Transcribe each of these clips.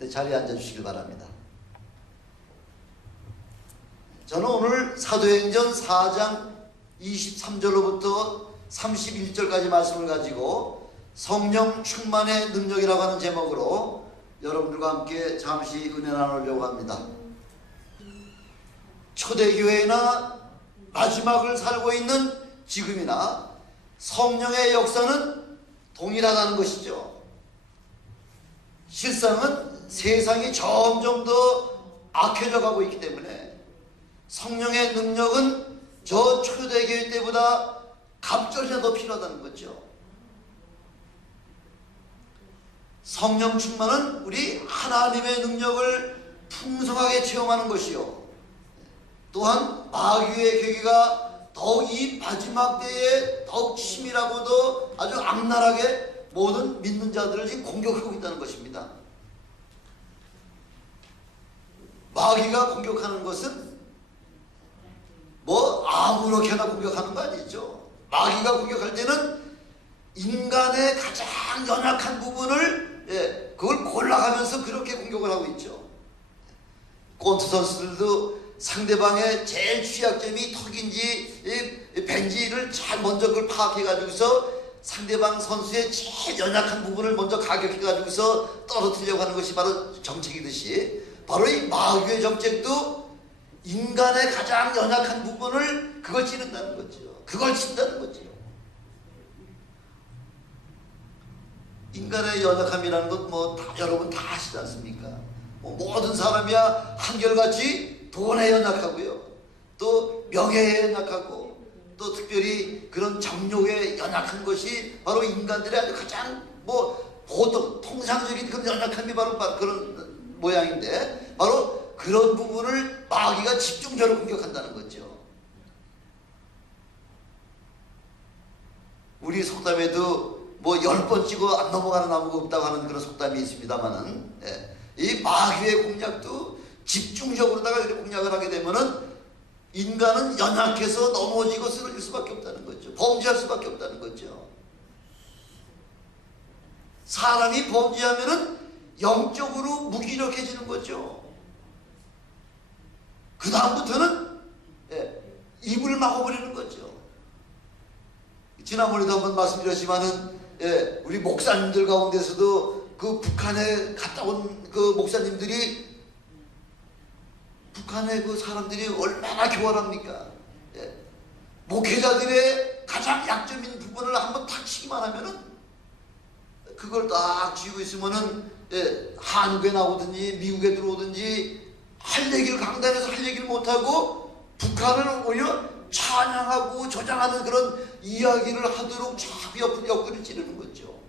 네, 자리에 앉아주시길 바랍니다. 저는 오늘 사도행전 4장 23절로부터 31절까지 말씀을 가지고 성령 충만의 능력이라고 하는 제목으로 여러분들과 함께 잠시 은혜 나누려고 합니다. 초대교회나 마지막을 살고 있는 지금이나 성령의 역사는 동일하다는 것이죠. 실상은 세상이 점점 더 악해져 가고 있기 때문에 성령의 능력은 저 초대교회 때보다 갑절이나 더 필요하다는 거죠. 성령 충만은 우리 하나님의 능력을 풍성하게 체험하는 것이요, 또한 마귀의 계기가 더욱 이 마지막 때에 더욱 치밀하고도 아주 악랄하게 모든 믿는 자들을 지금 공격하고 있다는 것입니다. 마귀가 공격하는 것은 뭐 아무렇게나 공격하는 거 아니죠. 마귀가 공격할 때는 인간의 가장 연약한 부분을 그걸 골라가면서 그렇게 공격을 하고 있죠. 권투 선수들도 상대방의 제일 취약점이 턱인지 벤지를 잘 먼저 그걸 파악해가지고서 상대방 선수의 제일 연약한 부분을 먼저 가격해가지고서 떨어뜨리려고 하는 것이 바로 정책이듯이, 바로 이 마귀의 정책도 인간의 가장 연약한 부분을 그걸 찌른다는 거죠. 그걸 친다는 거죠. 인간의 연약함이라는 것 뭐 여러분 다 아시지 않습니까? 모든 사람이야 한결같이 돈에 연약하고요, 또 명예에 연약하고, 또 특별히 그런 정욕에 연약한 것이 바로 인간들의 아주 가장 보통 통상적인 그런 연약함이 바로 그런 모양인데, 바로 그런 부분을 마귀가 집중적으로 공격한다는 거죠. 우리 속담에도 10번 찍어 안 넘어가는 나무가 없다고 하는 그런 속담이 있습니다만은, 이 마귀의 공략도 집중적으로다가 이렇게 공략을 하게 되면은 인간은 연약해서 넘어지고 쓰러질 수밖에 없다는 거죠. 범죄할 수밖에 없다는 거죠. 사람이 범죄하면은 영적으로 무기력해지는 거죠. 그 다음부터는 입을 막아버리는 거죠. 지난번에도 한번 말씀드렸지만은 우리 목사님들 가운데서도 그 북한에 갔다 온 그 목사님들이, 북한의 그 사람들이 얼마나 교활합니까? 목회자들의 가장 약점인 부분을 한번 탁 치기만 하면은 그걸 딱 쥐고 있으면은 한국에 나오든지 미국에 들어오든지 할 얘기를, 강단에서 할 얘기를 못하고 북한을 오히려 찬양하고 조장하는 그런 이야기를 하도록 자꾸 옆구리를 찌르는 거죠.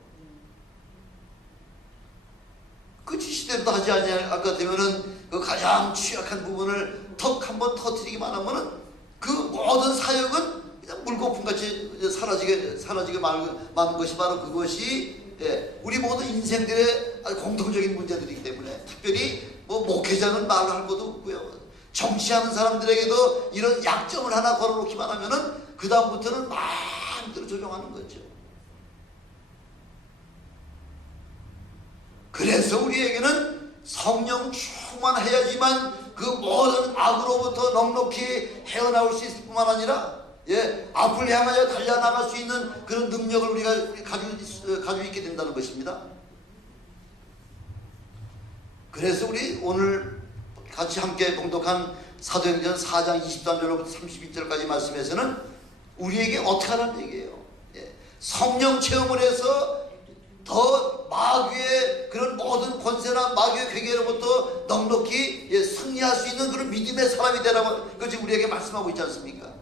그 시대도 하지 않을까 되면은 그 가장 취약한 부분을 턱 한번 터뜨리기만 하면은 그 모든 사역은 그냥 물거품같이 사라지게 마는 것이 바로 그것이 우리 모든 인생들의 공통적인 문제들이기 때문에, 특별히 목회자는 말할 것도 없고요, 정치하는 사람들에게도 이런 약점을 하나 걸어놓기만 하면은 그 다음부터는 마음대로 조정하는 거죠. 그래서 우리에게는 성령 충만해야지만 그 모든 악으로부터 넉넉히 헤어나올 수 있을 뿐만 아니라 앞을 향하여 달려나갈 수 있는 그런 능력을 우리가 가지고 있게 된다는 것입니다. 그래서 우리 오늘 같이 함께 봉독한 사도행전 4장 23절로부터 32절까지 말씀에서는 우리에게 어떻게 하라는 얘기예요. 성령 체험을 해서 더 마귀의 그런 모든 권세나 마귀의 괴계로부터 넉넉히 승리할 수 있는 그런 믿음의 사람이 되라고 그걸 지금 우리에게 말씀하고 있지 않습니까?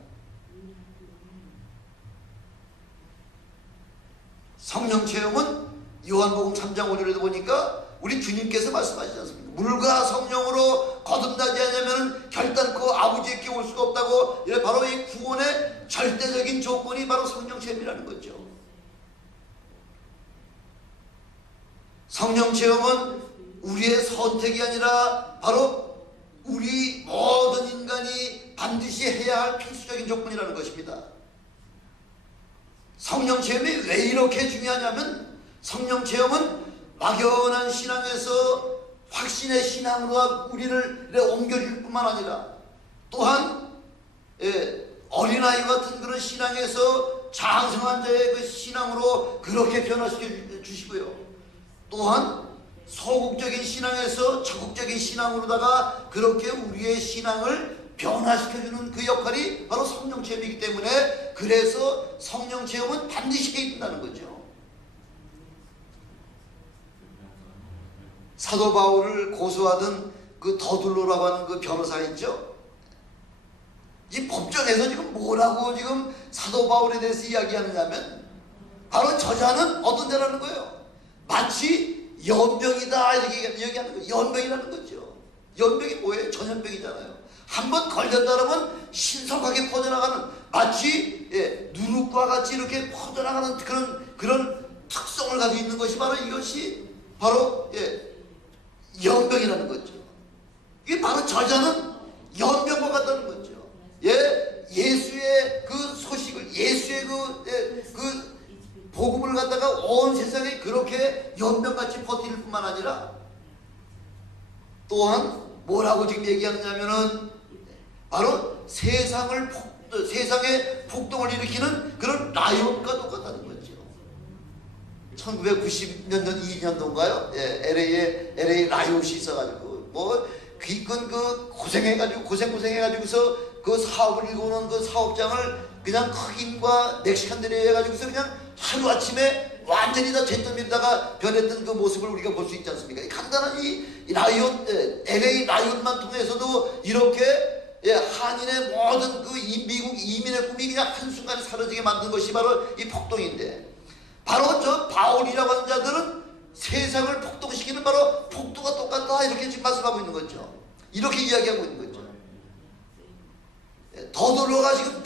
성령 체험은 요한복음 3장 5절에도 보니까 우리 주님께서 말씀하시지 않습니까? 물과 성령으로 거듭나지 않으면 결단코 아버지께 올 수가 없다고. 바로 이 구원의 절대적인 조건이 바로 성령 체험이라는 거죠. 성령 체험은 우리의 선택이 아니라 바로 우리 모든 인간이 반드시 해야 할 필수적인 조건이라는 것입니다. 성령 체험이 왜 이렇게 중요하냐면, 성령 체험은 막연한 신앙에서 확신의 신앙으로 우리를 옮겨줄 뿐만 아니라 또한 어린아이 같은 그런 신앙에서 장성한 자의 그 신앙으로 그렇게 변화시켜 주시고요. 또한 소극적인 신앙에서 적극적인 신앙으로다가 그렇게 우리의 신앙을 변화시켜주는 그 역할이 바로 성령 체험이기 때문에 그래서 성령 체험은 반드시 해야 된다는 거죠. 사도 바울을 고소하던 그 더둘로라고 하는 그 변호사 있죠. 이 법정에서 지금 뭐라고 지금 사도 바울에 대해서 이야기하느냐면 바로 저자는 어떤 자라는 거예요. 마치 연병이다 이렇게 얘기하는 거예요. 연병이라는 거죠. 연병이 뭐예요? 전염병이잖아요. 한번 걸렸다 그러면 신속하게 퍼져나가는 마치 누룩과 같이 이렇게 퍼져나가는 그런 특성을 가지고 있는 것이 바로 이것이 바로 연병이라는 거죠. 이게 바로 저자는 연병과 같다는 거죠. 예수의 그 소식을 예수의 그 복음을 갖다가 온 세상에 그렇게 연병같이 퍼뜨릴 뿐만 아니라 또한 뭐라고 지금 얘기하느냐면은 바로 세상에 폭동을 일으키는 그런 라이온과 똑같다는 거죠. 1990년도 2년도인가요? LA 라이온이 있어가지고 뭐 기껏 그 고생해가지고서 그 사업을 일구는 그 사업장을 그냥 흑인과 멕시칸들이 해가지고서 그냥 하루아침에 완전히 다 잿더미에다가 변했던 그 모습을 우리가 볼 수 있지 않습니까? 간단한 이 라이온, LA 라이온만 통해서도 이렇게 한인의 모든 그 미국 이민의 꿈이 그냥 한순간에 사라지게 만든 것이 바로 이 폭동인데 바로 저 바울이라고 하는 자들은 세상을 폭동시키는 바로 폭도가 똑같다 이렇게 지금 말씀하고 있는 거죠. 이렇게 이야기하고 있는 거죠. 더둘로가 지금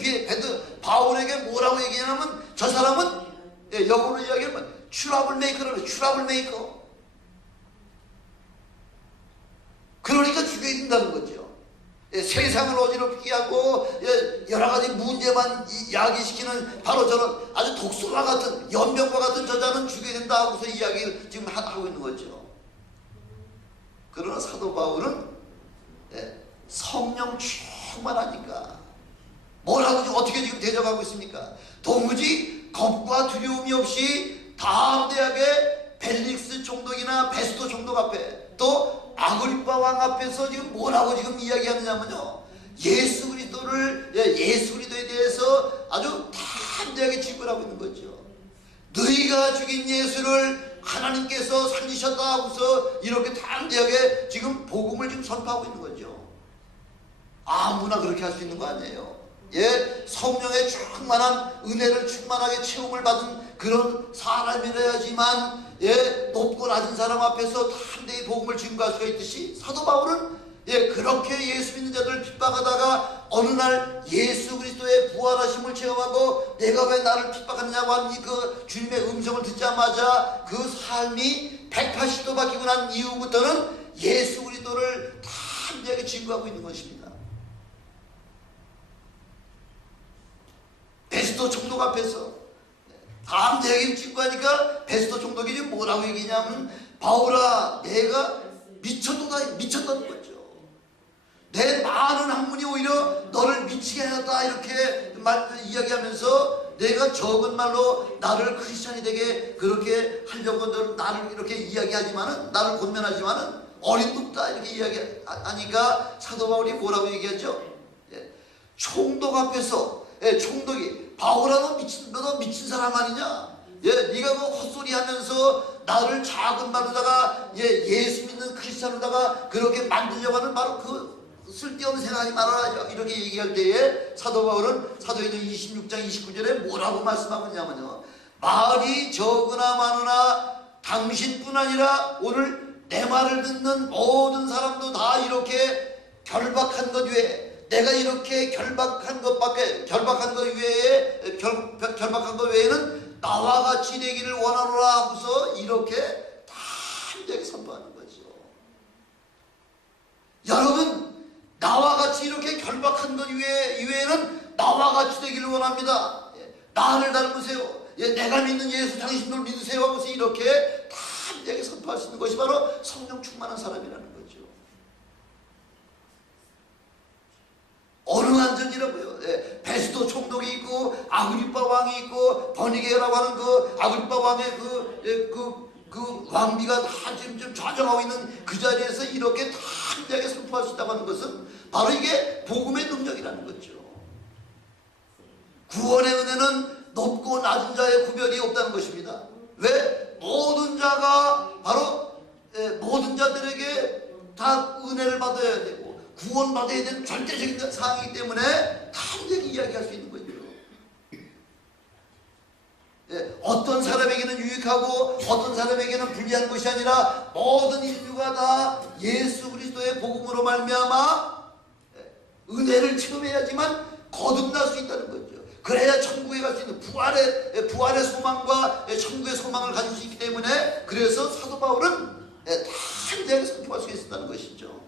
바울에게 뭐라고 얘기하냐면 저 사람은 영어로 이야기하면 트러블 메이커라고 트러블 메이커. 그러니까 죽여야 된다는 거죠. 세상을 어지럽게 하고 여러 가지 문제만 야기시키는 바로 저런 아주 독소와 같은 연병과 같은 저자는 죽여야 된다 하고서 이야기를 지금 하고 있는 거죠. 그러나 사도 바울은 성령 충만하니까 뭐라고 어떻게 지금 대적하고 있습니까? 도무지 겁과 두려움이 없이 담대하게 벨릭스 총독이나 베스토 총독 앞에 또 아그리파 왕 앞에서 지금 뭐라고 지금 이야기하느냐면요. 예수 그리스도에 대해서 아주 담대하게 질문하고 있는 거죠. 너희가 죽인 예수를 하나님께서 살리셨다 하고서 이렇게 담대하게 지금 복음을 지금 선포하고 있는 거죠. 아무나 그렇게 할 수 있는 거 아니에요. 성령의 충만한 은혜를 충만하게 체험을 받은 그런 사람이라야지만 높고 낮은 사람 앞에서 담대히 복음을 증거할 수가 있듯이 사도 바울은 그렇게 예수 믿는 자들을 핍박하다가 어느 날 예수 그리스도의 부활하심을 체험하고 내가 왜 나를 핍박하느냐고 하는 그 주님의 음성을 듣자마자 그 삶이 180도 바뀌고 난 이후부터는 예수 그리스도를 담대하게 증거하고 있는 것입니다. 베스토 총독 앞에서 담대하게 증거하니까 베스토 총독이 뭐라고 얘기냐면 바울아 내가 미쳤다는 거죠. 내 많은 학문이 오히려 너를 미치게 하였다 이렇게 이야기하면서 내가 적은 말로 나를 크리스찬이 되게 그렇게 하려고 나를 이렇게 이야기하지만은 나를 권면하지만은 어림없다 이렇게 이야기하니까 사도 바울이 뭐라고 얘기하죠? 총독 앞에서 총독이 바울아 너 미친 사람 아니냐? 네가 그 헛소리하면서 나를 작은 말로다가 예수 믿는 크리스찬으로다가 그렇게 만들려고 하는 바로 그 쓸데없는 생각하지 말아라 이렇게 얘기할 때에 사도 바울은 사도행전 26장 29절에 뭐라고 말씀하고 있냐면요. 말이 적으나 많으나 당신뿐 아니라 오늘 내 말을 듣는 모든 사람도 다 이렇게 결박한 것 외에 내가 이렇게 결박한 것 외에는 나와 같이 되기를 원하노라 하고서 이렇게 담대하게 선포하는 거죠. 여러분 나와 같이 이렇게 결박한 것 이외에는 나와 같이 되기를 원합니다. 나를 닮으세요. 내가 믿는 예수 당신들 믿으세요 하고서 이렇게 담대하게 선포할 수 있는 것이 바로 성령 충만한 사람이라는 거죠. 어느 완전이라고요. 예, 베스도 총독이 있고 아그리빠 왕이 있고 버니게라고 하는 그 아그리빠 왕의 그 왕비가 다 지금 좀 좌정하고 있는 그 자리에서 이렇게 담대하게 선포할 수 있다고 하는 것은 바로 이게 복음의 능력이라는 거죠. 구원의 은혜는 높고 낮은 자의 구별이 없다는 것입니다. 왜? 모든 자가 바로 모든 자들에게 다 은혜를 받아야 되고 구원받아야 되는 절대적인 사항이기 때문에 담대하게 이야기할 수 있는 거죠. 어떤 사람에게는 유익하고 어떤 사람에게는 불리한 것이 아니라 모든 인류가 다 예수 그리스도의 복음으로 말미암아 은혜를 체험해야지만 거듭날 수 있다는 거죠. 그래야 천국에 갈 수 있는 부활의 소망과 천국의 소망을 가질 수 있기 때문에 그래서 사도 바울은 담대하게 선포할 수 있었다는 것이죠.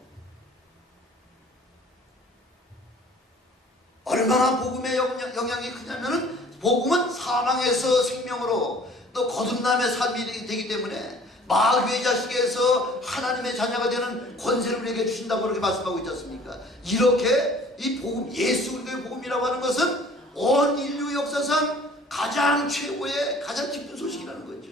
얼마나 복음의 영향이 크냐면은 복음은 사망에서 생명으로 또 거듭남의 삶이 되기 때문에 마귀의 자식에서 하나님의 자녀가 되는 권세를 우리에게 주신다고 그렇게 말씀하고 있지 않습니까? 이렇게 이 복음, 예수 그리스도의 복음이라고 하는 것은 온 인류 역사상 가장 최고의 가장 기쁜 소식이라는 거죠.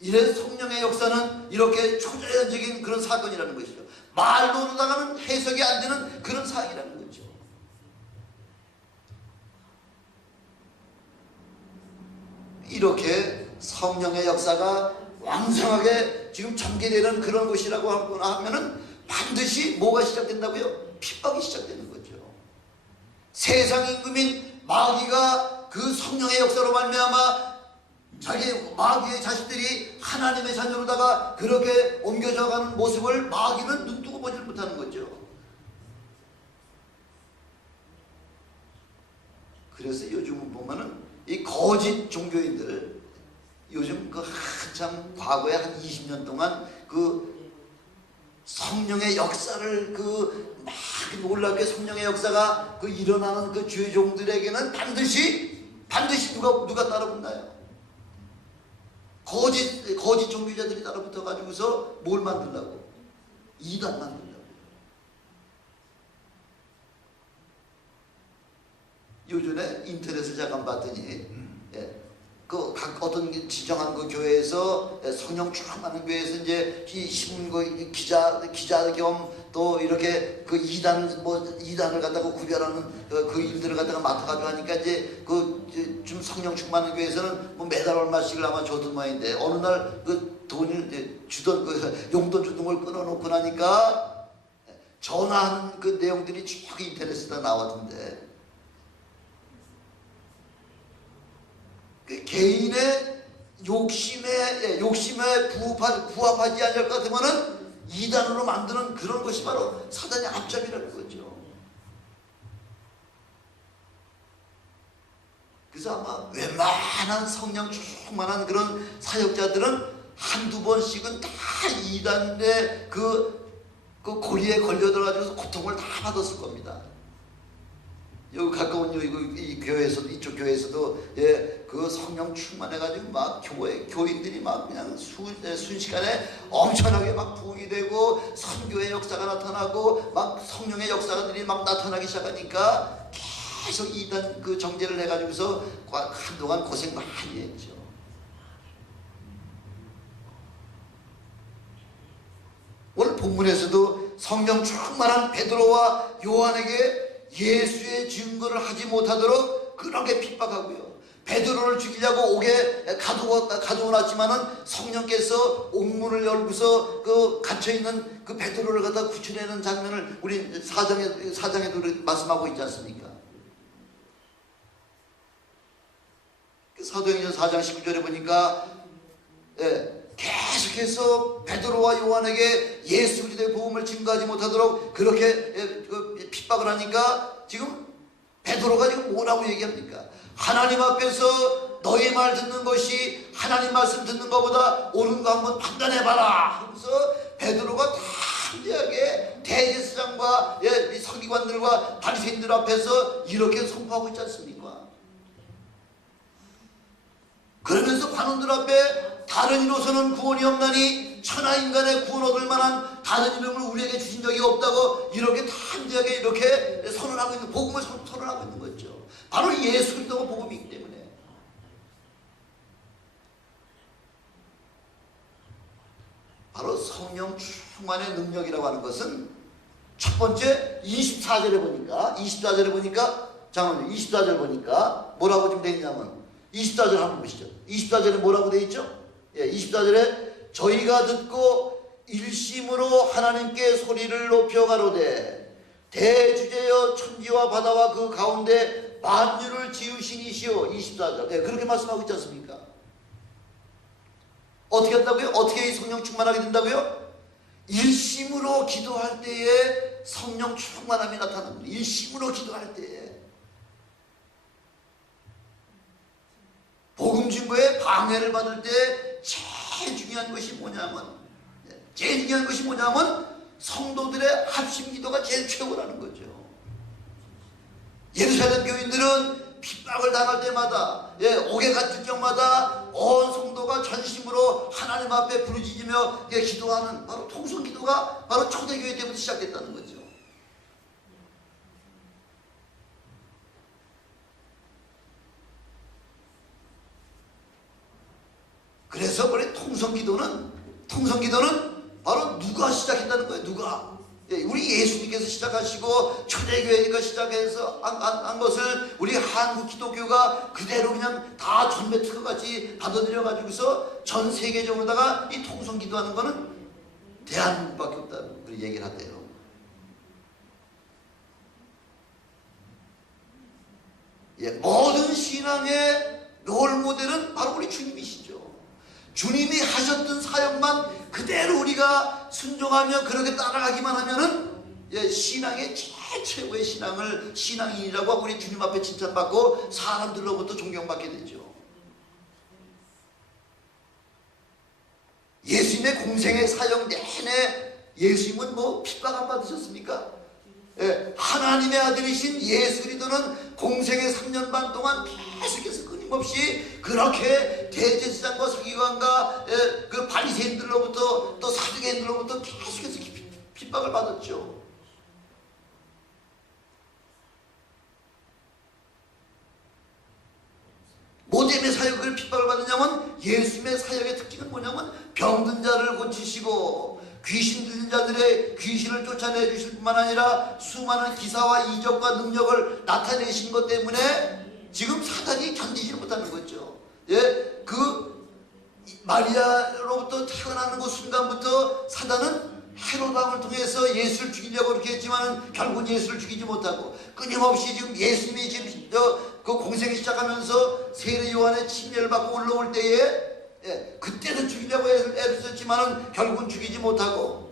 이래서 성령의 역사는 이렇게 초자연적인 그런 사건이라는 것이죠. 말로다가는 해석이 안 되는 그런 사항이라는 거죠. 이렇게 성령의 역사가 왕성하게 지금 전개되는 그런 것이라고 하면은 반드시 뭐가 시작된다고요? 핍박이 시작되는 거죠. 세상 임금인 마귀가 그 성령의 역사로 말미암아 자기 마귀의 자식들이 하나님의 자녀로다가 그렇게 옮겨져 가는 모습을 마귀는 눈뜨고 보지 못하는 거죠. 그래서 요즘 보면은 이 거짓 종교인들 요즘 그 한참 과거에 한 20년 동안 그 성령의 역사를 막 놀랍게 성령의 역사가 그 일어나는 그 죄종들에게는 반드시 누가 따라붙나요? 거짓 종교자들이 따라붙어 가지고서 뭘 만들라고? 이단 만들라고. 요즘에 인터넷을 잠깐 봤더니 그 각 어떤 지정한 그 교회에서 성령 충만한 교회에서 이제 이 신문 기자 겸 또 이렇게 그 이단을 갖다가 구별하는 그 일들을 갖다가 맡아가지고 하니까 이제 그 좀 성령 충만한 교회에서는 뭐 매달 얼마씩을 아마 줬던 모양인데 어느 날 그 돈을 주던 그 용돈 주던 걸 끊어놓고 나니까 전화하는 그 내용들이 쭉 인터넷에 다 나왔던데. 그 개인의 욕심에 부합하지 않을 것 같으면은 이단으로 만드는 그런 것이 바로 사단의 앞잡이라는 거죠. 그래서 아마 웬만한 성령 충만한 그런 사역자들은 한두 번씩은 다 이단의 그 고리에 걸려들어가지고 고통을 다 받았을 겁니다. 여기 가까운 이 교회에서도 이쪽 교회에서도 그 성령 충만해가지고 막 교인들이 막 그냥 순식간에 엄청나게 막 부흥이 되고 선교의 역사가 나타나고 막 성령의 역사들이 막 나타나기 시작하니까 계속 이단 그 정제를 해가지고서 한동안 고생 많이 했죠. 오늘 본문에서도 성령 충만한 베드로와 요한에게 예수의 증거를 하지 못하도록 그렇게 핍박하고요. 베드로를 죽이려고 옥에 가두어놨지만은 성령께서 옥문을 열고서 그 갇혀있는 그 베드로를 갖다 구출해내는 장면을 우리 사장에도 말씀하고 있지 않습니까? 사도행전 4장 19절에 보니까 계속해서 베드로와 요한에게 예수 그리스도의 복음을 증거하지 못하도록 그렇게 핍박을 하니까 지금 베드로가 지금 뭐라고 얘기합니까? 하나님 앞에서 너희 말 듣는 것이 하나님 말씀 듣는 것보다 옳은 거 한번 판단해봐라 하면서 베드로가 담대하게 대제사장과 서기관들과 바리새인들 앞에서 이렇게 선포하고 있지 않습니까? 그러면서 관원들 앞에 다른 이로서는 구원이 없나니 천하 인간의 구원 얻을 만한 다른 이름을 우리에게 주신 적이 없다고 이렇게 단지하게 이렇게 선언하고 있는, 복음을 선언하고 있는 거죠. 바로 예수 그리스도가 복음이기 때문에. 바로 성령 충만의 능력이라고 하는 것은 첫 번째 24절에 보니까 잠깐만요. 24절 보니까 뭐라고 지금 되어 있냐면 24절 한번 보시죠. 24절에 뭐라고 되어 있죠? 예, 24절에 저희가 듣고 일심으로 하나님께 소리를 높여 가로되 대주제여 천지와 바다와 그 가운데 만유를 지으신 이시오. 24절. 예, 그렇게 말씀하고 있지 않습니까? 어떻게 한다고요? 어떻게 성령 충만하게 된다고요? 일심으로 기도할 때에 성령 충만함이 나타납니다. 일심으로 기도할 때에. 복음 증거에 방해를 받을 때 제일 중요한 것이 뭐냐면 성도들의 합심 기도가 제일 최고라는 거죠. 예루살렘 교인들은 핍박을 당할 때마다, 옥에 갇힐 적마다 온 성도가 전심으로 하나님 앞에 부르짖으며 기도하는 바로 통성 기도가 바로 초대교회 때부터 시작됐다는 거죠. 그래서 우리 통성 기도는 바로 누가 시작했다는 거예요. 누가? 우리 예수님께서 시작하시고 초대교회가 시작해서 한 것을 우리 한국 기독교가 그대로 그냥 다 전매 특허같이 받아들여 가지고서 전 세계적으로다가 이 통성 기도하는 거는 대한민국밖에 없다고 그렇게 얘기를 하대요. 모든 신앙의 롤모델은 바로 우리 주님이시죠. 주님이 하셨던 사역만 그대로 우리가 순종하며 그렇게 따라가기만 하면은 신앙의 제일 최고의 신앙인이라고 하고 우리 주님 앞에 칭찬받고 사람들로부터 존경받게 되죠. 예수님의 공생의 사역 내내 예수님은 뭐 핍박 안 받으셨습니까? 하나님의 아들이신 예수 그리스도는 공생의 3년 반 동안 계속해서 끊임없이 그렇게 대제사장과 서기관과 그 바리새인들로부터 또 사두개인들로부터 계속해서 핍박을 받았죠. 뭐 때문에 사역을 핍박을 받느냐면 예수님의 사역의 특징은 뭐냐면 병든 자를 고치시고 귀신 들린 자들의 귀신을 쫓아내 주실 뿐만 아니라 수많은 기사와 이적과 능력을 나타내신 것 때문에 지금 사단이 견디지 못하는 거죠. 그 마리아로부터 태어나는 그 순간부터 사단은 헤롯 왕을 통해서 예수를 죽이려고 그렇게 했지만 결국은 예수를 죽이지 못하고 끊임없이 지금 예수님이 지금 그 공생이 시작하면서 세례 요한의 침례를 받고 올라올 때에 그때는 죽이려고 애를 썼지만은 결국은 죽이지 못하고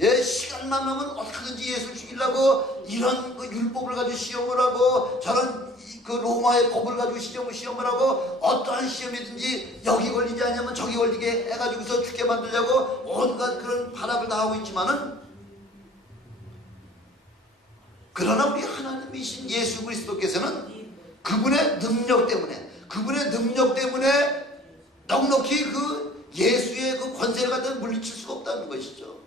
시간만 나면 어떻게든지 예수를 죽이려고 이런 그 율법을 가지고 시험을 하고 저런 그 로마의 법을 가지고 시험을 하고 어떠한 시험이든지 여기 걸리지 않으면 저기 걸리게 해가지고서 죽게 만들려고 온갖 그런 발악을 다 하고 있지만은 그러나 우리 하나님이신 예수 그리스도께서는 그분의 능력 때문에 넉넉히 그 예수의 그 권세를 갖다 물리칠 수가 없다는 것이죠.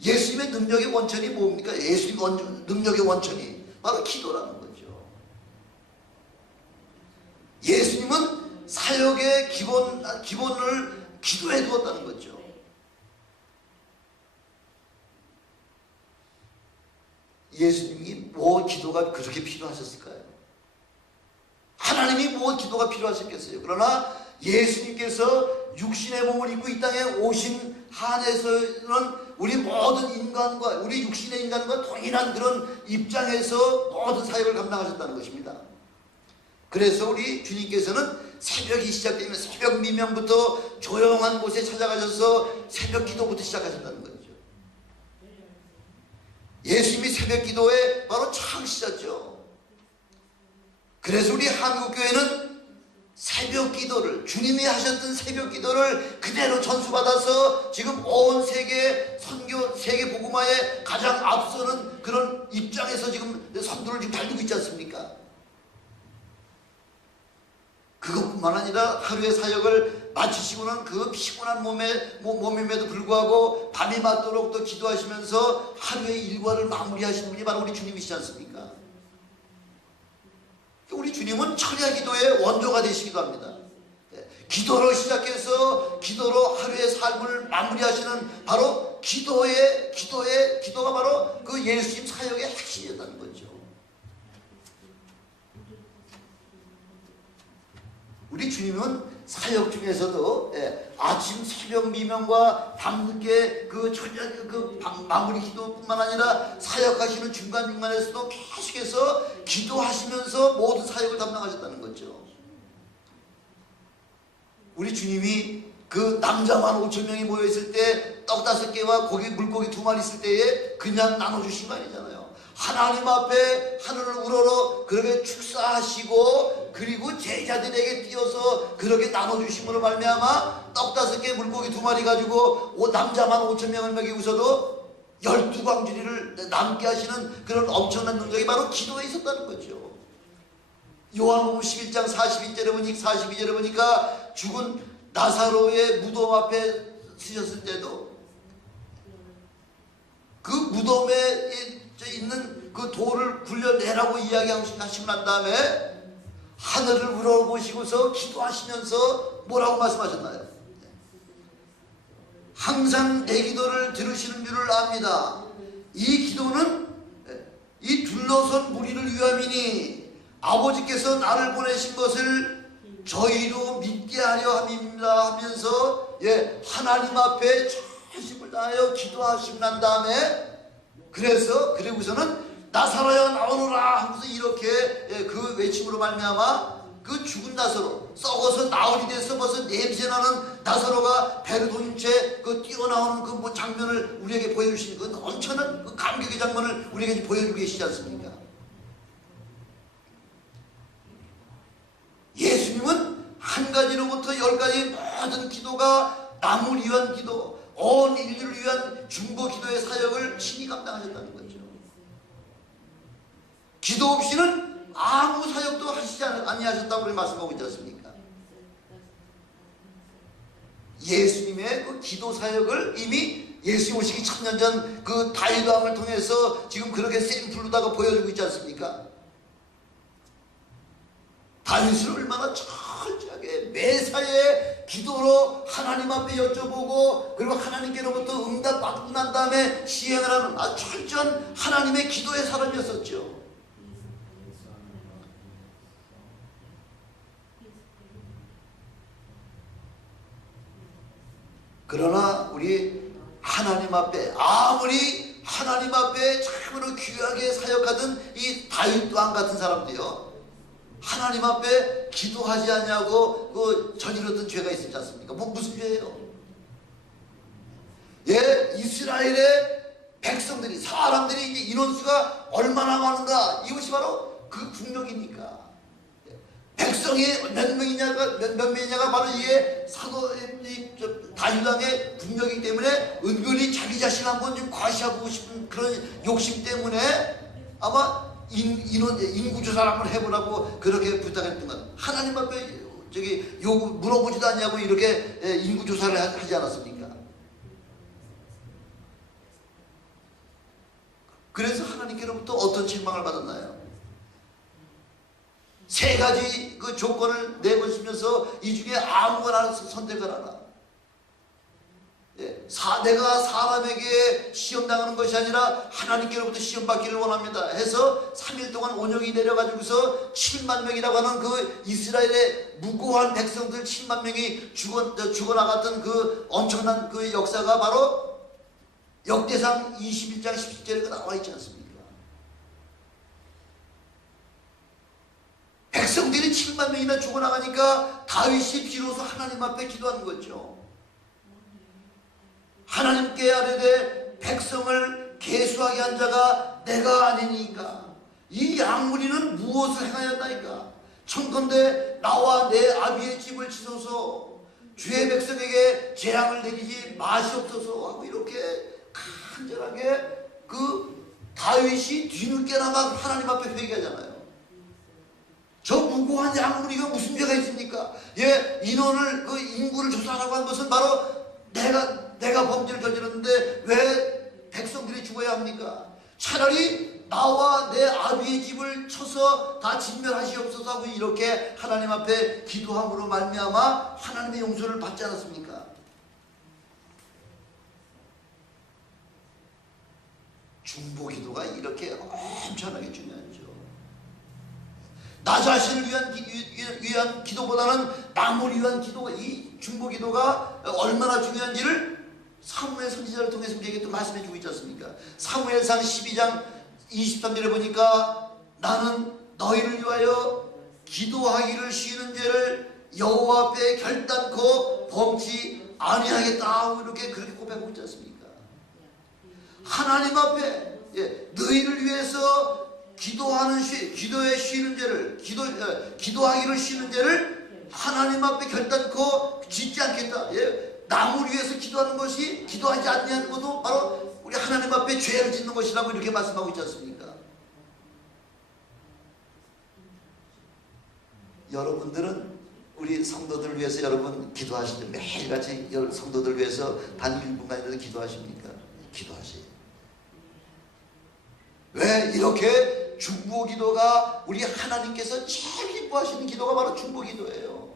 예수님의 능력의 원천이 뭡니까? 예수님의 능력의 원천이 바로 기도라는 거죠. 예수님은 사역의 기본을 기도에 두었다는 거죠. 예수님이 뭐 기도가 그렇게 필요하셨을까요? 하나님이 뭐 기도가 필요하셨겠어요? 그러나 예수님께서 육신의 몸을 입고 이 땅에 오신 한에서는 우리 모든 인간과 우리 육신의 인간과 동일한 그런 입장에서 모든 사역을 감당하셨다는 것입니다. 그래서 우리 주님께서는 새벽이 시작되면 새벽 미명부터 조용한 곳에 찾아가셔서 새벽 기도부터 시작하셨다는 거죠. 예수님이 새벽 기도에 바로 창시자죠. 그래서 우리 한국교회는 새벽 기도를, 주님이 하셨던 새벽 기도를 그대로 전수받아서 지금 온 세계 선교, 세계 복음화에 가장 앞서는 그런 입장에서 지금 선두를 지금 달리고 있지 않습니까? 그것뿐만 아니라 하루의 사역을 마치시고는 그 피곤한 몸임에도 불구하고 밤이 맞도록 또 기도하시면서 하루의 일과를 마무리하시는 분이 바로 우리 주님이시지 않습니까? 우리 주님은 철야 기도의 원조가 되시기도 합니다. 기도로 시작해서 기도로 하루의 삶을 마무리하시는 바로 기도가 바로 그 예수님 사역의 핵심이었다는 거죠. 우리 주님은 사역 중에서도 아침 새벽 미명과 밤늦게 그 철야 그 마무리 기도뿐만 아니라 사역하시는 중간중간에서도 계속해서 기도하시면서 모든 사역을 담당하셨다는 거죠. 우리 주님이 그 남자만 5,000명이 모여있을 때 떡 5개와 물고기 2마리 있을 때에 그냥 나눠주신 거 아니잖아요. 하나님 앞에 하늘을 우러러 그렇게 축사하시고 그리고 제자들에게 띄어서 그렇게 나눠주심으로 말미암아 떡 5개 물고기 2마리 가지고 남자만 5,000명을 먹이고서도 12광주리를 남게 하시는 그런 엄청난 능력이 바로 기도에 있었다는 거죠. 요한복음 11장 42절에 보니까 죽은 나사로의 무덤 앞에 쓰셨을 때도 그 무덤에 있는 그 돌을 굴려내라고 이야기하시고 난 다음에 하늘을 우러보시고서 기도하시면서 뭐라고 말씀하셨나요? 항상 내 기도를 들으시는 줄을 압니다. 이 기도는 이 둘러선 무리를 위함이니 아버지께서 나를 보내신 것을 저희도 믿게 하려 함입니다 하면서 하나님 앞에 전심을 다하여 기도하시고 난 다음에 그리고서는 나사로야 나오너라 하면서 이렇게 그 외침으로 말미암아 그 죽은 나사로 썩어서 나흘이 돼서 벌써 냄새나는 나사로가 배를 돌린 채 그 뛰어나오는 그 장면을 우리에게 보여주신 그 엄청난 그 감격의 장면을 우리에게 보여주고 계시지 않습니까? 예수님은 한 가지로부터 10가지 모든 기도가 남을 위한 기도, 온 인류를 위한 중보 기도의 사역을 친히 감당하셨다는 거죠. 기도 없이는 아무 사역도 하시지 아니하셨다고 말씀하고 있지 않습니까? 예수님의 그 기도 사역을 이미 예수님 오시기 1000년 전 그 다윗 왕을 통해서 지금 그렇게 샘플로다가 보여주고 있지 않습니까? 다윗은 얼마나 철저하게 매사에 기도로 하나님 앞에 여쭤보고 그리고 하나님께로부터 응답 받고 난 다음에 시행을 하는 아주 철저한 하나님의 기도의 사람이었었죠. 그러나 우리 하나님 앞에 아무리 하나님 앞에 참으로 귀하게 사역하던 이 다윗 왕 같은 사람도요, 하나님 앞에 기도하지 않냐고 그 저질렀던 죄가 있었지 않습니까? 무슨 죄예요? 이스라엘의 백성들이 사람들이 이제 인원수가 얼마나 많은가, 이것이 바로 그 국력이니까. 백성이 몇 명이냐가 바로 이게 다윗 왕의 국력이기 때문에 은근히 자기 자신 한번 좀 과시하고 싶은 그런 욕심 때문에 아마 인구조사를 한번 해보라고 그렇게 부탁했던 것. 하나님 앞에 물어보지도 않냐고 이렇게 인구조사를 하지 않았습니까? 그래서 하나님께로부터 어떤 책망을 받았나요? 3가지 그 조건을 내보시면서 이 중에 아무거나 선택을 하라. 내가 사람에게 시험당하는 것이 아니라 하나님께로부터 시험받기를 원합니다 해서 3일 동안 온영이 내려가지고서 7만 명이라고 하는 그 이스라엘의 무고한 백성들 7만 명이 죽어나갔던 그 엄청난 그 역사가 바로 역대상 21장 17절에 나와 있지 않습니까? 백성들이 7만 명이나 죽어나가니까 다윗이 비로소 하나님 앞에 기도하는 거죠. 하나님께 아뢰되 백성을 계수하게 한 자가 내가 아니니까 이 양무리는 무엇을 행하였나이까? 청컨대 나와 내 아비의 집을 치소서, 주의 백성에게 재앙을 내리지 마시옵소서 하고 이렇게 간절하게 그 다윗이 뒤늦게나마 하나님 앞에 회개하잖아요. 저 무고한 양문이가 무슨 죄가 있습니까? 예, 인원을 그 인구를 조사하라고 한 것은 바로 내가 범죄를 저질렀는데 왜 백성들이 죽어야 합니까? 차라리 나와 내 아비의 집을 쳐서 다 진멸하시옵소서 하고 이렇게 하나님 앞에 기도함으로 말미암아 하나님의 용서를 받지 않았습니까? 중보기도가 이렇게 엄청나게 중요하죠. 나 자신을 위한 기도보다는 남을 위한 기도가, 이 중보기도가 얼마나 중요한지를 사무엘 선지자를 통해서 우리에게 또 말씀해 주고 있지 않습니까? 사무엘상 12장 23절에 보니까 나는 너희를 위하여 기도하기를 쉬는 죄를 여호와 앞에 결단코 범치 아니하겠다, 이렇게 그렇게 고백하고 있지 않습니까? 하나님 앞에 너희를 위해서 기도하는 기도에 쉬는 죄를 기도하기를 쉬는 죄를 하나님 앞에 결단코 짓지 않겠다. 남을 위해서 기도하는 것이 기도하지 않는 것도 바로 우리 하나님 앞에 죄를 짓는 것이라고 이렇게 말씀하고 있지 않습니까? 여러분들은 우리 성도들 위해서 여러분 기도하시죠? 매일같이 성도들 위해서 단 1분간이라도 기도하십니까? 기도하세요. 왜? 이렇게 중보기도가 우리 하나님께서 제일 기뻐하시는 기도가 바로 중보기도예요.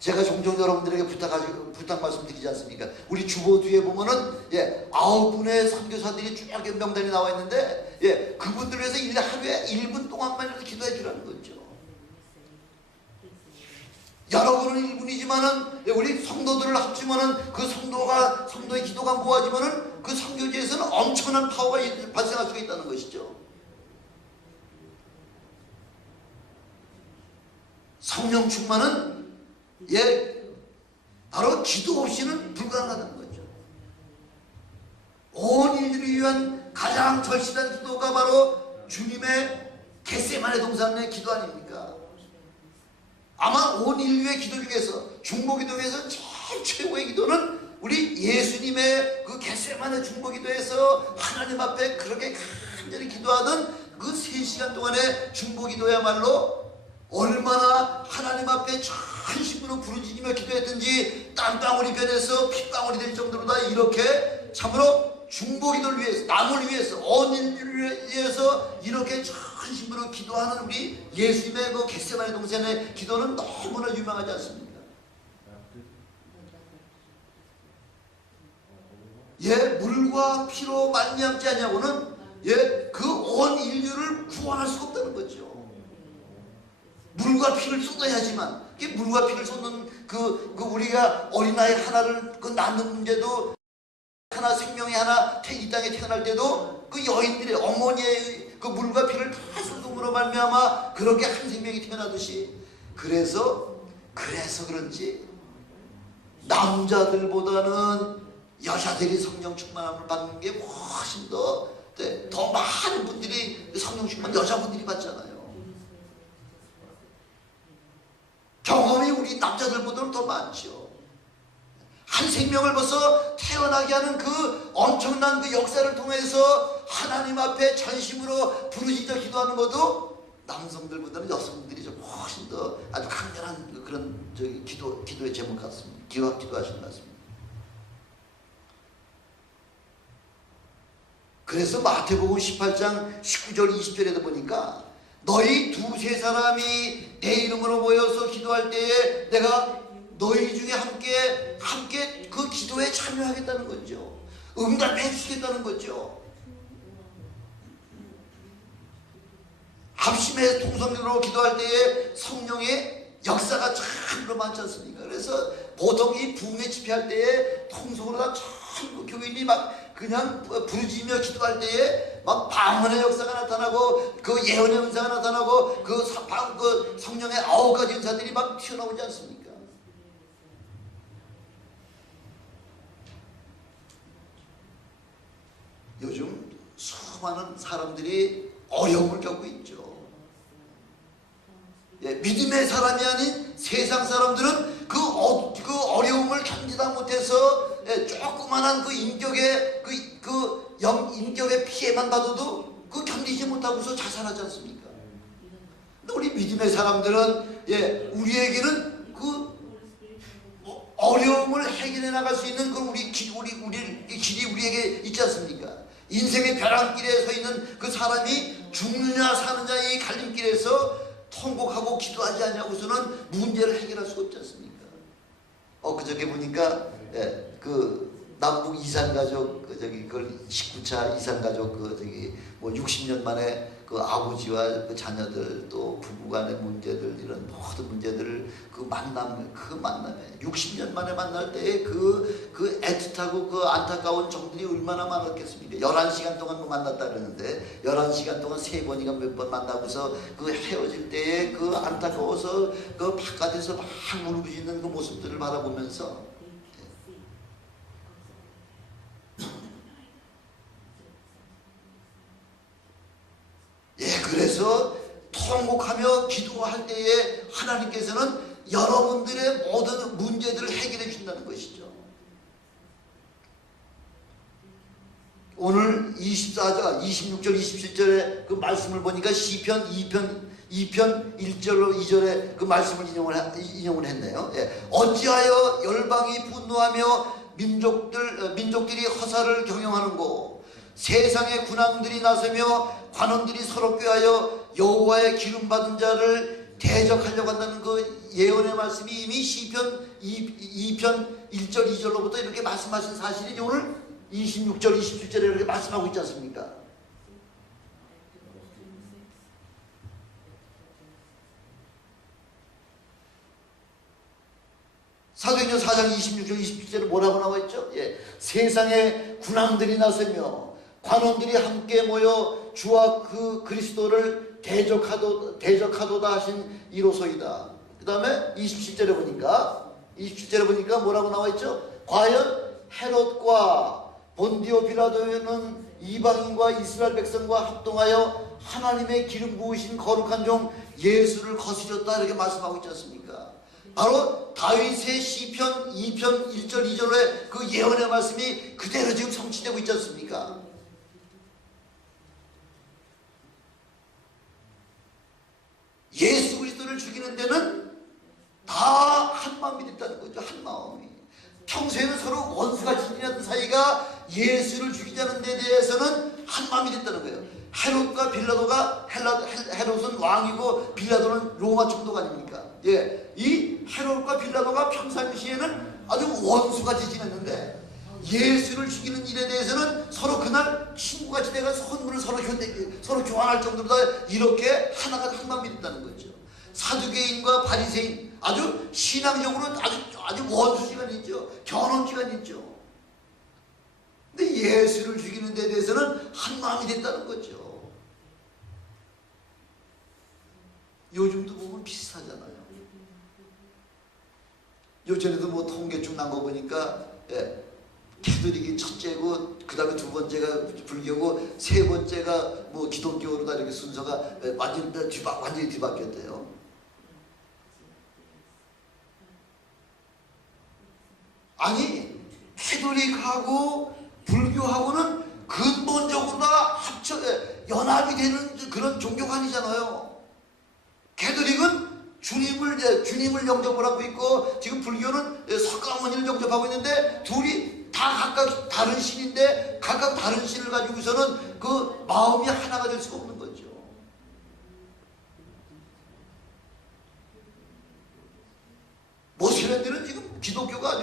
제가 종종 여러분들에게 부탁 말씀드리지 않습니까? 우리 주보 뒤에 보면은 9분의 선교사들이 쭉 명단이 나와 있는데 그분들 위해서 하루에 1분 동안만이라도 기도해 주라는 거죠. 여러분은 1분이지만은 우리 성도들을 합치면은 그 성도의 기도가 모아지면은 그 선교지에서는 엄청난 파워가 발생할 수가 있다는 것이죠. 성령 충만은 바로 기도 없이는 불가능하다는 거죠. 온 인류를 위한 가장 절실한 기도가 바로 주님의 겟세마네 동산의 기도 아닙니까? 아마 온 인류의 기도 중에서 중보기도 중에서 제일 최고의 기도는 우리 예수님의 그 겟세마네 중보기도에서 하나님 앞에 그렇게 간절히 기도하던 그 3시간 동안의 중보기도야말로 얼마나 하나님 앞에 전심으로 부르짖으며 기도했든지 땀방울이 변해서 핏방울이 될 정도로 다 이렇게 참으로 중보기도를 위해서, 남을 위해서, 온 인류를 위해서 이렇게 전심으로 기도하는 우리 예수님의 그 겟세마네 동산의 기도는 너무나 유명하지 않습니까? 물과 피로 말미암지 않냐고는 그 온 인류를 구원할 수가 없다는 거죠. 물과 피를 쏟아야지만, 물과 피를 쏟는 그 우리가 어린아이 하나를 낳는 문제도, 하나 생명이 하나 이 땅에 태어날 때도 그 여인들의 어머니의 그 물과 피를 다 쏟음으로 말미암아 그렇게 한 생명이 태어나듯이, 그래서 그런지 남자들보다는 여자들이 성령 충만함을 받는 게 훨씬 더 많은 분들이 성령 충만 여자분들이 받잖아요. 경험이 우리 남자들보다는 더 많죠. 한 생명을 벌써 태어나게 하는 그 엄청난 그 역사를 통해서 하나님 앞에 전심으로 부르짖어 기도하는 것도 남성들보다는 여성들이 좀 훨씬 더 아주 강렬한 그런 기도의 제목 같습니다. 기도하시는 것 같습니다. 그래서 마태복음 18장 19절 20절에도 보니까 너희 2-3 사람이 내 이름으로 모여서 기도할 때에 내가 너희 중에 함께 그 기도에 참여하겠다는 거죠. 응답해 주시겠다는 거죠. 합심해 통성으로 기도할 때에 성령의 역사가 참으로 많지 않습니까? 그래서 보통 이 부흥회 집회할 때에 통성으로 다 전부 교인이 막 그냥 부르짖으며 기도할 때에 막 방언의 역사가 나타나고 그 예언의 은사가 나타나고 그 성령의 9가지 은사들이 막 튀어나오지 않습니까? 요즘 수많은 사람들이 어려움을 겪고 있죠. 믿음의 사람이 아닌 세상 사람들은 그 어려움을 견디다 못해서 조그만한 그 인격의 인격의 피해만 받아도 그 견디지 못하고서 자살하지 않습니까? 우리 믿음의 사람들은 우리에게는 그 어려움을 해결해 나갈 수 있는 그 길이 우리에게 있지 않습니까? 인생의 벼랑길에 서 있는 그 사람이 죽느냐 사느냐 이 갈림길에서 통곡하고 기도하지 않냐고서는 문제를 해결할 수가 없지 않습니까? 그저께 보니까 그 남북 이산가족 그걸 19차 이산가족 뭐 60년 만에 그 아버지와 그 자녀들 또 부부간의 문제들 이런 모든 문제들을 그 만남에 60년 만에 만날 때의 그 애틋하고 그 안타까운 정들이 얼마나 많았겠습니까? 11시간 동안 만났다 그러는데 11시간 동안 3번이가 몇 번 만나고서 그 헤어질 때의 그 안타까워서 그 바깥에서 막 울부짖는 그 모습들을 바라보면서 그래서 통곡하며 기도할 때에 하나님께서는 여러분들의 모든 문제들을 해결해 준다는 것이죠. 오늘 24절, 26절, 27절의 그 말씀을 보니까 시편 2편 1절로 2절에 그 말씀을 인용을 했네요. 어찌하여 열방이 분노하며 민족들이 허사를 경영하는고 세상의 군왕들이 나서며 관원들이 서로 꾀하여 여호와의 기름 받은 자를 대적하려고 한다는 그 예언의 말씀이 이미 시편 2편 1절 2절로부터 이렇게 말씀하신 사실이 오늘 26절 27절에 이렇게 말씀하고 있지 않습니까? 사도행전 4장 26절 27절에 뭐라고 나와 있죠? 세상의 군왕들이 나서며 관원들이 함께 모여 주와 그 그리스도를 대적하도다 하신 이로소이다. 그 다음에 27절에 보니까 뭐라고 나와 있죠? 과연 헤롯과 본디오 빌라도는 이방인과 이스라엘 백성과 합동하여 하나님의 기름 부으신 거룩한 종 예수를 거스렸다 이렇게 말씀하고 있지 않습니까? 바로 다윗의 시편 2편 1절 2절의 그 예언의 말씀이 그대로 지금 성취되고 있지 않습니까? 예수 그리스도를 죽이는 데는 다 한마음이 됐다는 거죠. 한마음이. 평소에는 서로 원수같이 지내던 사이가 예수를 죽이자는 데 대해서는 한마음이 됐다는 거예요. 헤롯과 빌라도가 헤롯은 왕이고 빌라도는 로마 총독 아닙니까? 이 헤롯과 빌라도가 평상시에는 아주 원수같이 지냈는데 예수를 죽이는 일에 대해서는 서로 그날 친구같이 내가 선물을 서로 교환할 정도로 다 이렇게 하나가 한마음이 됐다는 거죠. 사두개인과 바리새인 아주 신앙적으로 아주 원수지간이 있죠. 견혼지간이 있죠. 근데 예수를 죽이는 데 대해서는 한마음이 됐다는 거죠. 요즘도 보면 비슷하잖아요. 요전에도 뭐 통계축 난 거 보니까 캐톨릭이 첫째고 그 다음에 두 번째가 불교고 세 번째가 뭐 기독교로 다 이렇게 순서가 완전히 뒤바뀌었대요. 아니 캐톨릭하고 불교하고는 근본적으로 다 연합이 되는 그런 종교가 아니잖아요. 캐톨릭은 주님을 영접을 하고 있고 지금 불교는 석가모니를 영접하고 있는데 둘이 다 각각 다른 신인데 각각 다른 신을 가지고서는 그 마음이 하나가 될 수가 없는 거죠. 모슬렘들은 지금 기독교가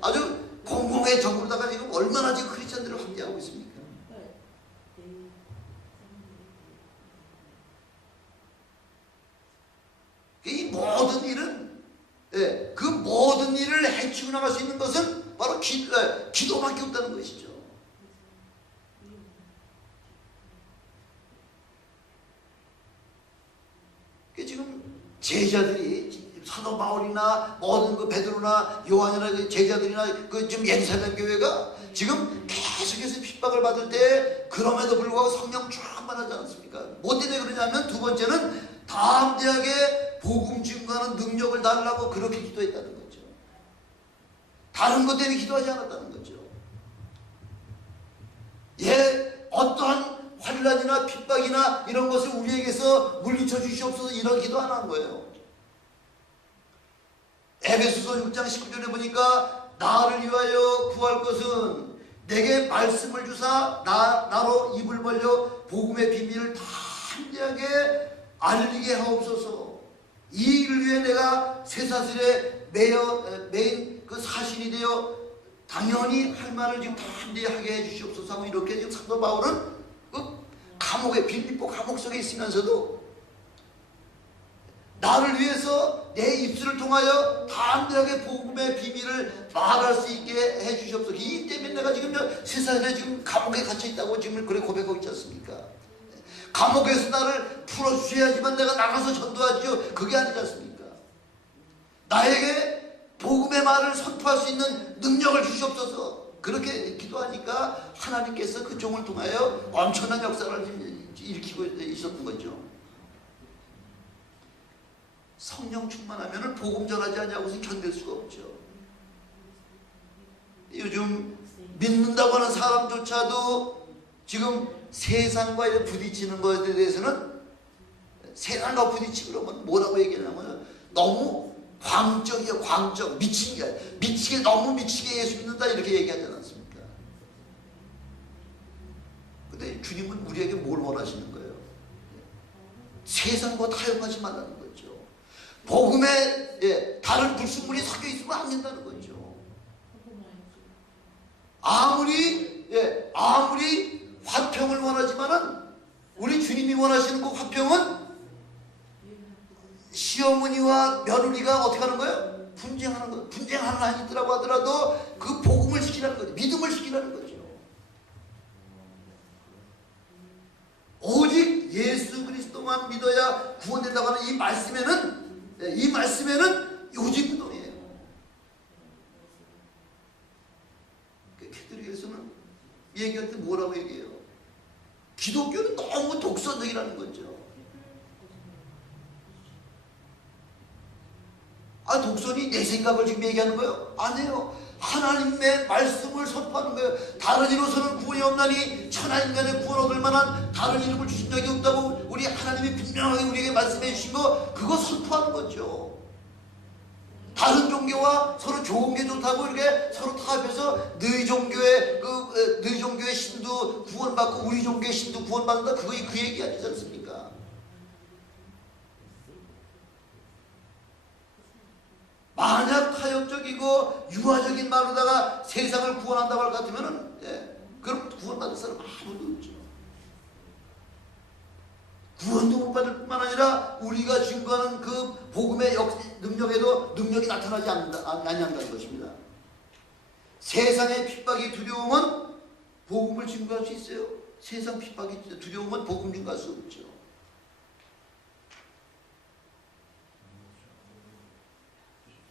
아주 공공의 정부로다가 지금 얼마나 지금 크리스천들을 함께하고 있습니까? 이 모든 일은 그 모든 일을 해치고 나갈 수 있는 것은 바로 기도밖에 없다는 것이죠. 지금 제자들이 사도 바울이나 모든 그 베드로나 요한이나 그 제자들이나 그 지금 예루살렘 교회가 지금 계속해서 핍박을 받을 때 그럼에도 불구하고 성령 충만하지 않습니까? 뭐 때문에 그러냐면 두 번째는 담대하게 복음 증거하는 능력을 달라고 그렇게 기도했다는 거죠. 다른 것 때문에 기도하지 않았다는 거죠. 어떠한 환난이나 핍박이나 이런 것을 우리에게서 물리쳐 주시옵소서 이런 기도 안 한 거예요. 에베소서 6장 19절에 보니까 나를 위하여 구할 것은 내게 말씀을 주사 나로 입을 벌려 복음의 비밀을 담대하게 알리게 하옵소서. 이 일을 위해 내가 쇠사슬에 매인 그 사신이 되어 당연히 할 말을 지금 담대하게 해주시옵소서 하고 이렇게 지금 사도 바울은 그 감옥에 빌립보 감옥 속에 있으면서도 나를 위해서 내 입술을 통하여 담대하게 복음의 비밀을 말할 수 있게 해주시옵소서. 이 때문에 내가 지금 쇠사슬에 지금 감옥에 갇혀 있다고 지금 그래 고백하고 있지 않습니까? 감옥에서 나를 풀어주셔야지만 내가 나가서 전도하지요. 그게 아니지 않습니까? 나에게 복음의 말을 선포할 수 있는 능력을 주시옵소서. 그렇게 기도하니까 하나님께서 그 종을 통하여 엄청난 역사를 일으키고 있었던 거죠. 성령 충만하면 복음 전하지 않냐고서 견딜 수가 없죠. 요즘 믿는다고 하는 사람조차도 지금 세상과 이렇게 부딪히는 것에 대해서는 세상과 부딪히고 그러면 뭐라고 얘기하냐면 너무 광적이에요. 광적. 미치게 너무 미치게 예수 믿는다 이렇게 얘기하지 않습니까? 근데 주님은 우리에게 뭘 원하시는 거예요? 세상과 타협하지 말라는 거죠. 복음에 다른 불순물이 섞여 있으면 안 된다는 거죠. 아무리 화평을 원하지만은 우리 주님이 원하시는 그 화평은 시어머니와 며느리가 어떻게 하는 거예요? 분쟁하는 거예요. 분쟁하는 한이 있더라고 하더라도 그 복음을 시키라는 거죠. 믿음을 시키라는 거죠. 오직 예수 그리스도만 믿어야 구원된다고 하는 이 말씀에는 요직구동이에요. 캐톨릭에서는 얘기할 때 뭐라고 얘기해요? 기독교는 너무 독선적이라는 거죠. 독선이 내 생각을 지금 얘기하는 거예요? 아니에요. 하나님의 말씀을 선포하는 거예요. 다른 이로서는 구원이 없나니 천하 인간의 구원 얻을 만한 다른 이름을 주신 적이 없다고 우리 하나님이 분명하게 우리에게 말씀해 주신 거 그거 선포하는 거죠. 다른 종교와 서로 좋은 게 좋다고 이렇게 서로 타협해서 너희 종교의 신도 구원받고 우리 종교의 신도 구원받는다 그 얘기 아니지 않습니까? 만약 타협적이고 유화적인 말로다가 세상을 구원한다고 할 것 같으면은 그럼 구원받을 사람 아무도 없죠. 구원도 못 받을 뿐만 아니라 우리가 증거하는 그 복음의 능력에도 능력이 나타나지 아니한다는 것입니다. 세상의 핍박이 두려우면 복음을 증거할 수 있어요? 세상 핍박이 두려우면 복음 증거할 수 없죠.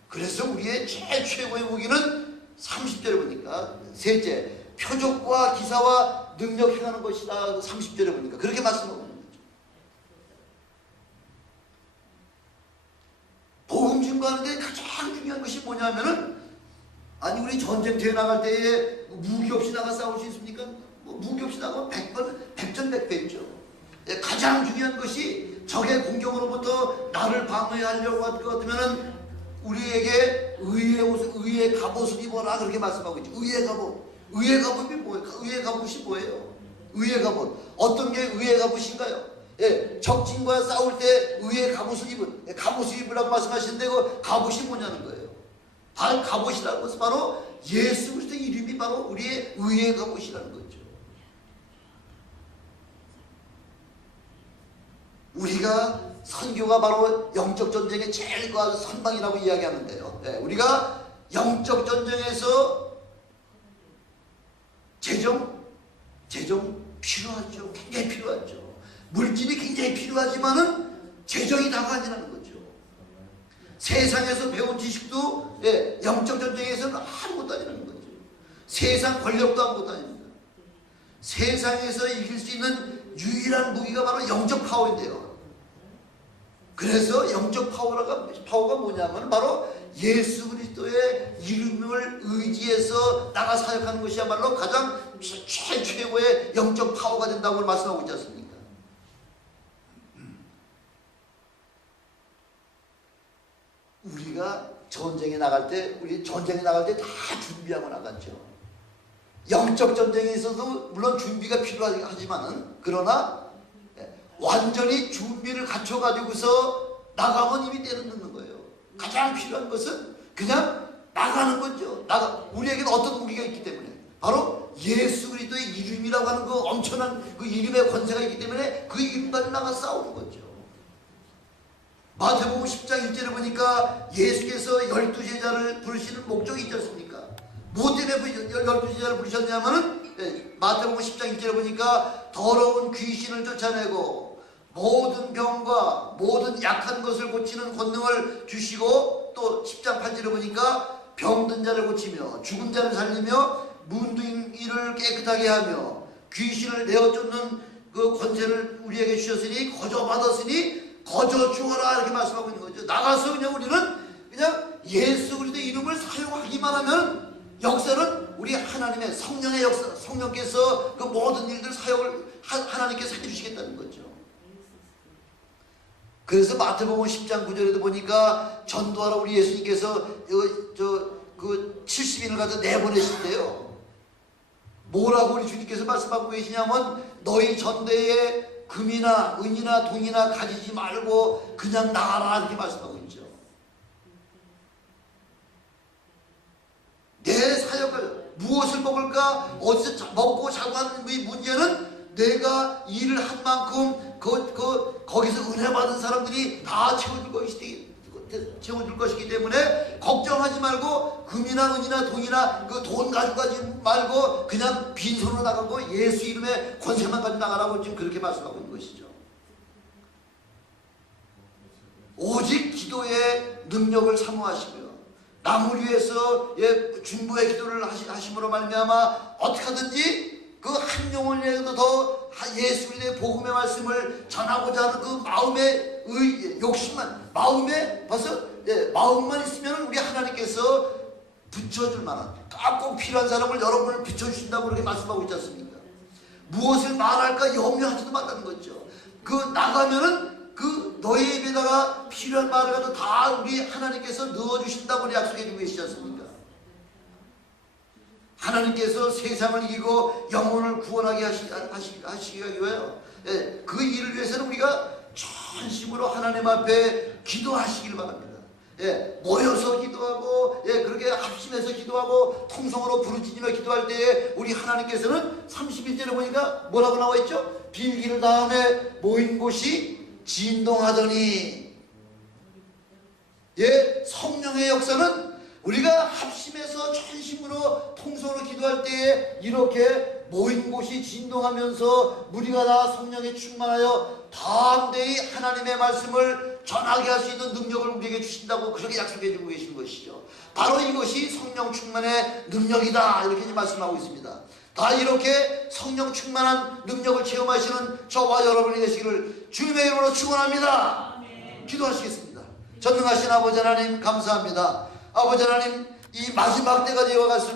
그래서 우리의 제일 최고의 무기는 30절에 보니까 셋째, 표적과 기사와 능력 행하는 것이다. 30절에 보니까 그렇게 말씀하고 있는 거죠. 복음 증거하는데 가장 중요한 것이 뭐냐면은 아니 우리 전쟁터에 나갈 때에 무기 없이 나가 싸울 수 있습니까? 무기 없이 나가면 100전백패죠. 가장 중요한 것이 적의 공격으로부터 나를 방어하려고 할 것 같으면은 우리에게 의의 갑옷을 입어라 그렇게 말씀하고 있죠. 의의 갑옷. 의의 갑옷이 뭐예요? 의의 갑옷이 뭐예요? 의의 갑옷. 어떤 게 의의 갑옷인가요? 적진과 싸울 때 의의 갑옷을 갑옷을 입으라고 말씀하시는데 그 갑옷이 뭐냐는 거예요. 갑옷이라는 것은 바로 예수 그리스도의 이름이 바로 우리의 의의 갑옷이라는 거죠. 우리가 선교가 바로 영적 전쟁의 제일 선방이라고 이야기하는데요. 우리가 영적 전쟁에서 재정 필요하죠. 굉장히 필요하죠. 물질이 굉장히 필요하지만은 재정이 다가 아니라는 거죠. 세상에서 배운 지식도 영적 전쟁에서는 아무것도 아니라는 거죠. 세상 권력도 아무것도 아닙니다. 세상에서 이길 수 있는 유일한 무기가 바로 영적 파워인데요. 그래서 영적 파워가 뭐냐면 바로 예수 그리스도의 이름을 의지해서 나가 사역하는 것이야말로 가장 최고의 영적 파워가 된다고 말씀하고 있지 않습니까? 우리가 전쟁에 나갈 때 다 준비하고 나갔죠. 영적 전쟁에 있어도 물론 준비가 필요하지만은, 그러나 완전히 준비를 갖춰가지고서 나가면 이미 때는 늦는 거예요. 가장 필요한 것은 그냥 나가는 거죠. 우리에게는 어떤 무기가 있기 때문에, 바로 예수 그리스도의 이름이라고 하는 그 엄청난 그 이름의 권세가 있기 때문에 그 이름 가지고 나가 싸우는 거죠. 마태복음 10장 1절에 보니까 예수께서 12제자를 부르시는 목적이 있지 않습니까? 뭐 때문에 12제자를 부르셨냐면은, 마태복음 10장 1절에 보니까 더러운 귀신을 쫓아내고 모든 병과 모든 약한 것을 고치는 권능을 주시고, 또 10장 8절에 보니까 병든 자를 고치며 죽은 자를 살리며 문둥이를 깨끗하게 하며 귀신을 내어 쫓는 그 권세를 우리에게 주셨으니 거저 받았으니 거저 주어라, 이렇게 말씀하고 있는 거죠. 나가서 그냥 우리는 그냥 예수 그리스도의 이름을 사용하기만 하면 역사는 우리 하나님의 성령의 역사, 성령께서 그 모든 일들 사역을 하나님께서 해주시겠다는 거죠. 그래서 마태복음 10장 9절에도 보니까 전도하러 우리 예수님께서 그 70인을 가지고 내보내실 때요, 뭐라고 우리 주님께서 말씀하고 계시냐면, 너희 전대에 금이나 은이나 동이나 가지지 말고 그냥 나가라, 이렇게 말씀하고 있죠. 내 사역을 무엇을 먹을까, 어디서 먹고 자고 하는 이 문제는 내가 일을 한 만큼 거기서 은혜 받은 사람들이 다 채워줄 것이기 때문에 걱정하지 말고 금이나 은이나 동이나 그 돈 가지고 가지 말고 그냥 빈손으로 나가고 예수 이름의 권세만 가지고 나가라고 지금 그렇게 말씀하고 있는 것이죠. 오직 기도의 능력을 사모하시고요, 남을 위해서 중보의 기도를 하심으로 말미암아 어떻게 하든지 그 한 영혼이라도 더 예수 그리스도의 복음의 말씀을 전하고자 하는 그 마음의 욕심만, 마음만 있으면 우리 하나님께서 붙여줄 만한, 꼭 필요한 사람을 여러분을 비춰주신다고 그렇게 말씀하고 있지 않습니까? 무엇을 말할까 염려하지도 말라는 거죠. 그 나가면은 그 너희 입에다가 필요한 말을 가지고 다 우리 하나님께서 넣어주신다고 약속해 주고 계시지 않습니까? 하나님께서 세상을 이기고 영혼을 구원하게 하시기 위하여, 그 일을 위해서는 우리가 전심으로 하나님 앞에 기도하시길 바랍니다. 모여서 기도하고, 그렇게 합심해서 기도하고 통성으로 부르짖으며 기도할 때에 우리 하나님께서는 31절에 보니까 뭐라고 나와 있죠? 빌기를 다음에 모인 곳이 진동하더니, 성령의 역사는 우리가 합심해서 전심으로 통성으로 기도할 때에 이렇게 모인 곳이 진동하면서 무리가 다 성령에 충만하여 담대히 하나님의 말씀을 전하게 할 수 있는 능력을 우리에게 주신다고 그렇게 약속해 주고 계시는 것이죠. 바로 이것이 성령 충만의 능력이다, 이렇게 말씀하고 있습니다. 다 이렇게 성령 충만한 능력을 체험하시는 저와 여러분이 되시기를 주님의 이름으로 축원합니다. 기도하시겠습니다. 전능하신 아버지 하나님 감사합니다. 아버지 하나님, 이 마지막 때가 되어갔습니다.